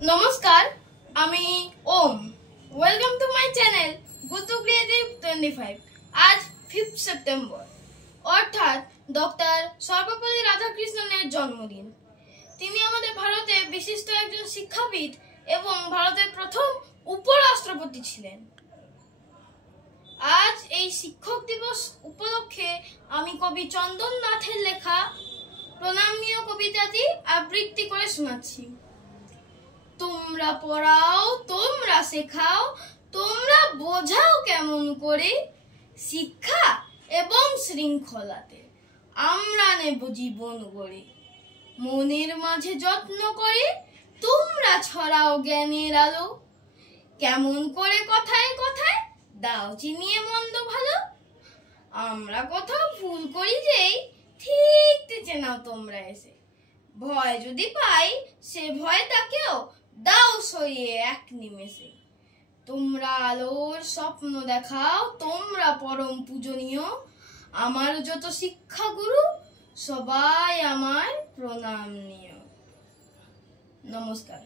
নমস্কার, আমি Om. Welcome to my channel গুতু ক্রিয়েটিভ 25। আজ 5 সেপ্টেম্বর, অর্থাৎ ডক্টর সর্বপল্লী রাধাকৃষ্ণনের জন্মদিন। তিনি আমাদের ভারতের বিশিষ্ট একজন শিক্ষাবিদ এবং ভারতের প্রথম উপরাষ্ট্রপতি ছিলেন। আজ এই শিক্ষক দিবস উপলক্ষে আমি কবি চন্দন নাথের লেখা প্রণামীয় কবিতাটি আবৃত্তি করে শোনাচ্ছি। তোমরা পড়াও, তোমরা শেখাও, তোমরা বোঝাও কেমন করে, শিক্ষা এবং শৃঙ্খলাতে আমরা নেব জীবন গড়ে। মনের মাঝে যত্ন করে তোমরা ছড়াও জ্ঞানের আলো, কেমন করে কথায় কথায় দাও চিনিয়ে মন্দ ভালো। আমরা কোথাও ভুল করি যেই ঠিক চেনাও তোমরা এসে, ভয় যদি পাই সে ভয় তাকেও দাও সরিয়ে এক নিমেষে। তোমরা আলোর স্বপ্ন দেখাও, তোমরা পরম পূজনীয়, আমার যত শিক্ষাগুরু সবাই আমার প্রণাম নিও। নমস্কার।